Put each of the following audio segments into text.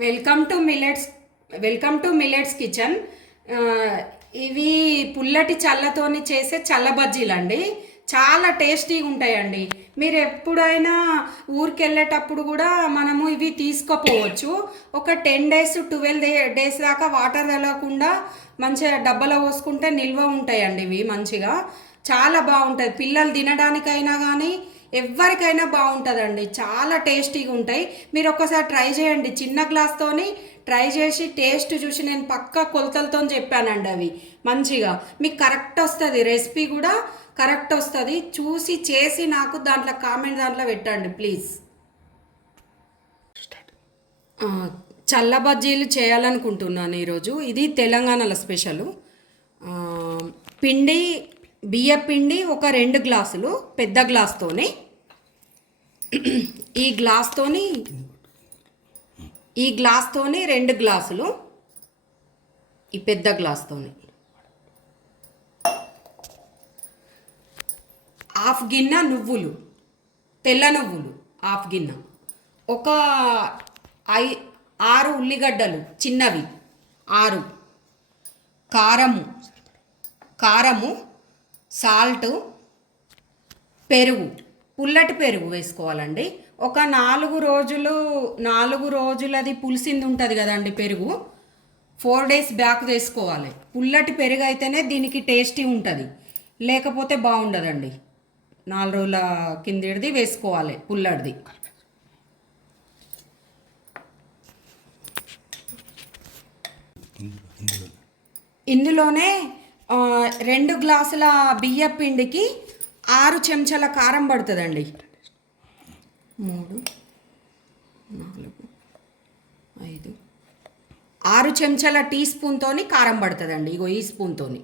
Welcome to millets welcome to millets kitchen. ఇవి పుల్లటి చల్లతోని చేసే చల్ల బజ్జీలండి. చాలా టేస్టీగా ఉంటాయండి. మీరు ఎప్పుడైనా ఊరికి వెళ్ళేటప్పుడు కూడా మనము ఇవి తీసుకుపోవచ్చు. ఒక 10 days 12 days దాకా వాటర్ తగలకుండా మంచిగా డబ్బాలో పోసుకుంటే నిల్వ ఉంటాయండి. ఇవి మంచిగా చాలా బాగుంటుంది. పిల్లలు తినడానికైనా కానీ ఎవరికైనా బాగుంటుందండి. చాలా టేస్టీగా ఉంటాయి. మీరు ఒక్కసారి ట్రై చేయండి. చిన్న గ్లాస్తోని ట్రై చేసి టేస్ట్ చూసి నేను పక్కా కొలతలతో చెప్పానండి. అవి మంచిగా మీకు కరెక్ట్ వస్తుంది. రెసిపీ కూడా కరెక్ట్ వస్తుంది. చూసి చేసి నాకు దాంట్లో కామెంట్ దాంట్లో పెట్టండి ప్లీజ్. చల్ల బజ్జీలు చేయాలనుకుంటున్నాను ఈరోజు. ఇది తెలంగాణలో స్పెషల్. పిండి బియ్య పిండి ఒక 2 గ్లాసులు పెద్ద గ్లాస్తోని, ఈ గ్లాస్తోని 2 గ్లాసులు ఈ పెద్ద గ్లాస్తోని, హాఫ్ గిన్నె నువ్వులు, తెల్ల నువ్వులు హాఫ్ గిన్నె, ఒక 6 ఉల్లిగడ్డలు చిన్నవి 6, కారము, సాల్ట్, పెరుగు, పుల్లటి పెరుగు వేసుకోవాలండి. ఒక 4 రోజులది పులిసింది ఉంటుంది కదండి పెరుగు, 4 days బ్యాక్ వేసుకోవాలి. పుల్లటి పెరుగు అయితేనే దీనికి టేస్టీ ఉంటుంది, లేకపోతే బాగుండదండి. 4 రోజుల కిందటిది వేసుకోవాలి పుల్లటిది. ఇందులోనే 2 గ్లాసుల బియ్య పిండికి 6 చెంచాల కారం పడుతుందండి. 3, 4, 5, 6 చెంచాల టీ స్పూన్తోని కారం పడుతుందండి. ఇగో ఈ స్పూన్తోని.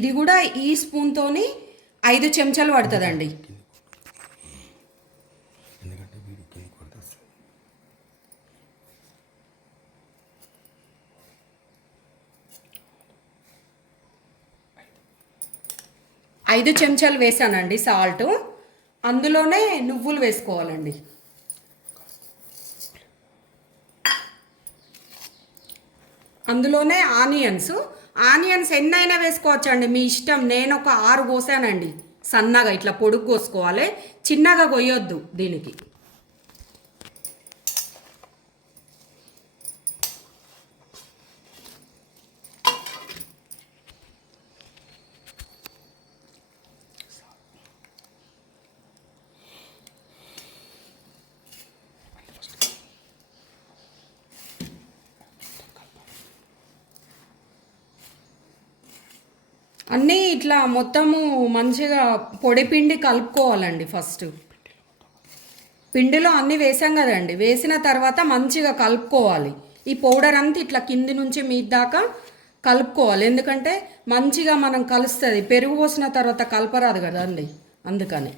ఇది కూడా ఈ స్పూన్తోని 5 చెంచాలు పడుతుందండి. ఐదు చెంచాలు వేసానండి సాల్ట్. అందులోనే నువ్వులు వేసుకోవాలండి. అందులోనే ఆనియన్స్ ఎన్నైనా వేసుకోవచ్చండి, మీ ఇష్టం. నేను ఒక 6 కోసానండి. సన్నగా ఇట్లా పొడుగు కోసుకోవాలి, చిన్నగా కొయ్యొద్దు దీనికి. అన్నీ ఇట్లా మొత్తము మంచిగా పొడి పిండి కలుపుకోవాలండి. ఫస్ట్ పిండిలో అన్నీ వేసాం కదండి, వేసిన తర్వాత మంచిగా కలుపుకోవాలి. ఈ పౌడర్ అంతా ఇట్లా కింది నుంచి మీద దాకా కలుపుకోవాలి. ఎందుకంటే మంచిగా మనం కలుస్తుంది. పెరుగు పోసిన తర్వాత కలపరాదు కదండి, అందుకని.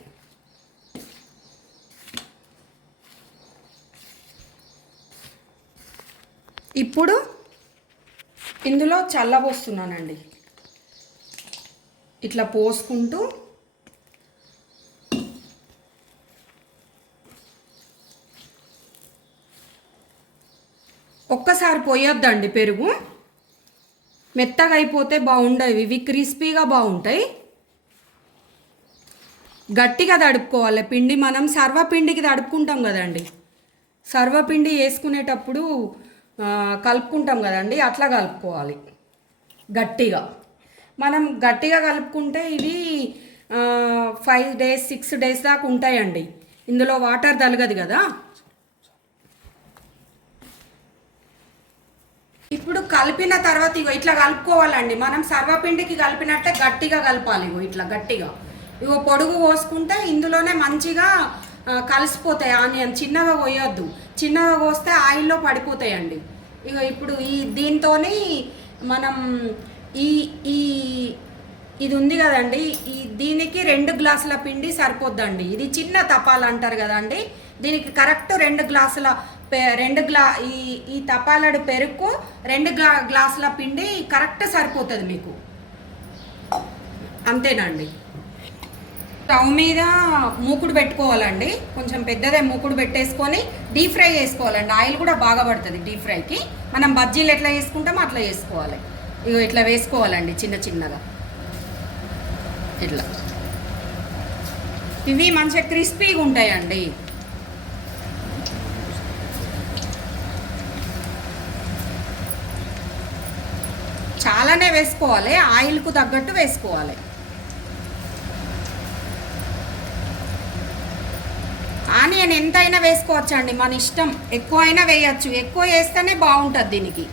ఇప్పుడు ఇందులో చల్లబోస్తున్నానండి. ఇట్లా పోసుకుంటూ ఒక్కసారి పోయొద్దండి. పెరుగు మెత్తగా అయిపోతే బాగుండవు. ఇవి క్రిస్పీగా బాగుంటాయి. గట్టిగా తడుపుకోవాలి పిండి. మనం సర్వపిండికి తడుపుకుంటాం కదండి, సర్వపిండి వేసుకునేటప్పుడు కలుపుకుంటాం కదండి, అట్లా కలుపుకోవాలి గట్టిగా. మనం గట్టిగా కలుపుకుంటే ఇవి 5 days 6 days దాకా ఉంటాయండి. ఇందులో వాటర్ తలగదు కదా. ఇప్పుడు కలిపిన తర్వాత ఇగో ఇట్లా కలుపుకోవాలండి. మనం సర్వపిండికి కలిపినట్టే గట్టిగా కలపాలి. ఇగో ఇట్లా గట్టిగా. ఇగో పొడుగు పోసుకుంటే ఇందులోనే మంచిగా కలిసిపోతాయి. ఆనియన్ చిన్నగా కోయొద్దు, చిన్నగా కోస్తే ఆయిల్లో పడిపోతాయండి. ఇగో ఇప్పుడు దీంతోని మనం ఈ ఈ ఇది ఉంది కదండి, దీనికి 2 గ్లాసుల పిండి సరిపోద్దండి. ఇది చిన్న తపాలు అంటారు కదండి, దీనికి కరెక్ట్ 2 గ్లాసుల ఈ తపాలడు పెరుగు 2 గ్లాసుల పిండి కరెక్ట్ సరిపోతుంది మీకు. అంతేనండి. స్టవ్ మీద మూకుడు పెట్టుకోవాలండి, కొంచెం పెద్దదే మూకుడు పెట్టేసుకొని డీప్ ఫ్రై చేసుకోవాలండి. ఆయిల్ కూడా బాగా పడుతుంది డీప్ ఫ్రైకి. మనం బజ్జీలు ఎట్లా వేసుకుంటామో అట్లా వేసుకోవాలి. ఇగో ఇట్లా వేసుకోవాలండి చిన్న చిన్నగా ఇట్లా. ఇవి మంచిగా క్రిస్పీగా ఉంటాయండి. చాలానే వేసుకోవాలి, ఆయిల్కు తగ్గట్టు వేసుకోవాలి. ఆనియన్ ఎంతైనా వేసుకోవచ్చండి, మన ఇష్టం. ఎక్కువ అయినా వేయచ్చు, ఎక్కువ వేస్తేనే బాగుంటుంది దీనికి.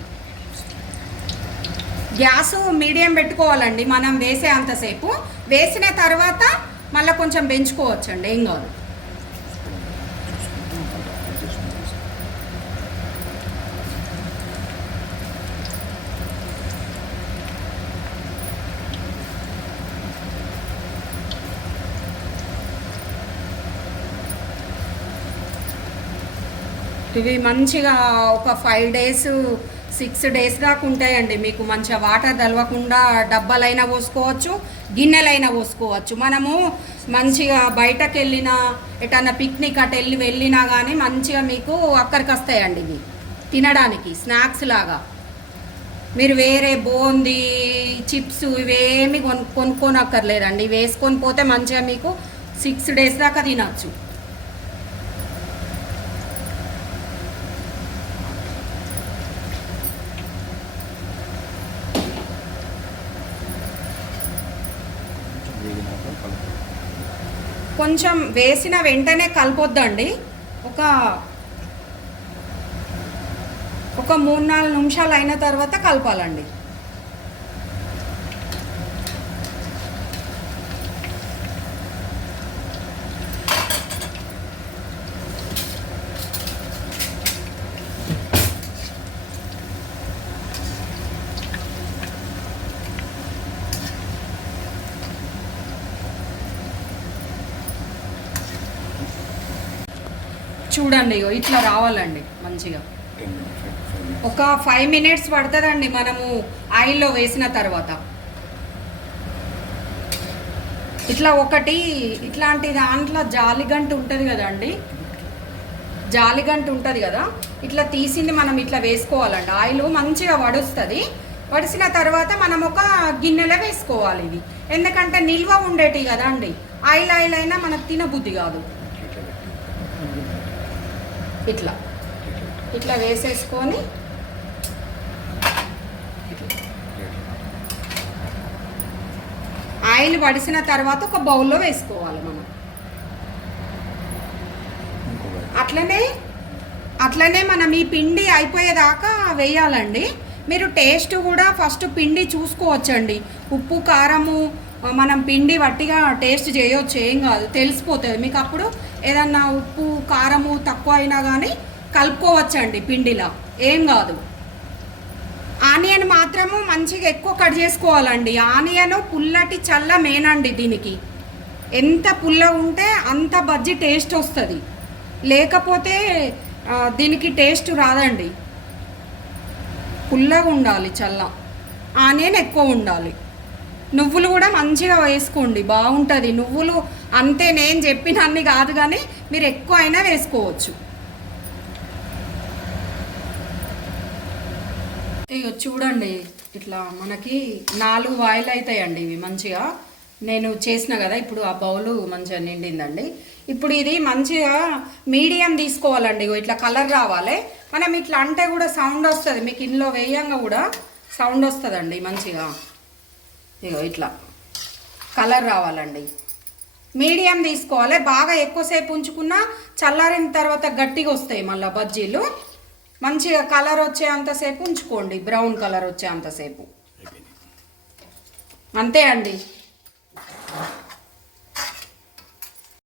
గ్యాసు మీడియం పెట్టుకోవాలండి మనం వేసే అంతసేపు. వేసిన తర్వాత మళ్ళీ కొంచెం పెంచుకోవచ్చండి, ఏం కాదు. ఇవి మంచిగా ఒక 5 days 6 days దాకా ఉంటాయండి. మీకు మంచిగా వాటర్ తలవకుండా డబ్బాలైనా పోసుకోవచ్చు, గిన్నెలైనా పోసుకోవచ్చు. మనము మంచిగా బయటకు వెళ్ళినా ఎటన్నా పిక్నిక్ అటు వెళ్ళినా కానీ మంచిగా మీకు అక్కడికి వస్తాయండి ఇవి తినడానికి స్నాక్స్ లాగా. మీరు వేరే బూందీ చిప్స్ ఇవేమి కొనుక్కోనక్కర్లేదండి. వేసుకొని పోతే మంచిగా మీకు 6 days దాకా తినచ్చు. కొంచెం వేసిన వెంటనే కలపొద్దండి. ఒక 3-4 నిమిషాలు అయిన తర్వాత కలపాలండి. చూడండి ఇట్లా రావాలండి మంచిగా. ఒక 5 minutes పడుతుందండి మనము ఆయిల్లో వేసిన తర్వాత. ఇట్లా ఒకటి ఇట్లాంటి దాంట్లో జాలిగంట ఉంటుంది కదండి, జాలిగంట ఉంటుంది కదా, ఇట్లా తీసింది మనం ఇట్లా వేసుకోవాలండి. ఆయిల్ మంచిగా వడుస్తుంది. వడిసిన తర్వాత మనం ఒక గిన్నెలో వేసుకోవాలి ఇవి. ఎందుకంటే నిల్వ ఉండేటివి కదా అండి, ఆయిల్ అయినా మనకు తినబుద్ధి కాదు. ఇట్లా ఇట్లా వేసేసుకొని ఆయిల్ వడిసిన తర్వాత ఒక బౌల్లో వేసుకోవాలి మనం. అట్లనే మనం ఈ పిండి అయిపోయేదాకా వేయాలండి. మీరు టేస్ట్ కూడా ఫస్ట్ పిండి చూసుకోవచ్చండి. ఉప్పు కారము మనం పిండి వట్టిగా టేస్ట్ చేయొచ్చు, ఏం కాదు, తెలిసిపోతుంది మీకు. అప్పుడు ఏదన్నా ఉప్పు కారము తక్కువ అయినా కానీ కలుపుకోవచ్చండి పిండిలా, ఏం కాదు. ఆనియన్ మాత్రము మంచిగా ఎక్కువ కట్ చేసుకోవాలండి. ఆనియన్ పుల్లటి చల్ల మేనండి దీనికి. ఎంత పుల్ల ఉంటే అంత బజ్జీ టేస్ట్ వస్తుంది, లేకపోతే దీనికి టేస్ట్ రాదండి. పుల్లగా ఉండాలి, చల్ల ఆనియన్ ఎక్కువ ఉండాలి. నువ్వులు కూడా మంచిగా వేసుకోండి, బాగుంటుంది. నువ్వులు అంతే, నేను చెప్పిన అన్ని కాదు కానీ మీరు ఎక్కువ అయినా వేసుకోవచ్చు. ఇక చూడండి ఇట్లా మనకి 4 వాయిల్ అవుతాయండి ఇవి మంచిగా. నేను చేసిన కదా ఇప్పుడు ఆ బౌలు మంచిగా నిండిందండి. ఇప్పుడు ఇది మంచిగా మీడియం తీసుకోవాలండి. ఇట్లా కలర్ రావాలి. మనం ఇట్లా అంటే కూడా సౌండ్ వస్తుంది, మీకు ఇందులో వేయంగా కూడా సౌండ్ వస్తుందండి మంచిగా. ఇగో ఇట్లా కలర్ రావాలండి. మీడియం తీసుకోవాలి. బాగా ఎక్కువసేపు ఉంచుకున్నా చల్లారిన తర్వాత గట్టిగా వస్తాయి మళ్ళీ బజ్జీలు. మంచిగా కలర్ వచ్చేంతసేపు ఉంచుకోండి, బ్రౌన్ కలర్ వచ్చేంతసేపు. అంతే అండి.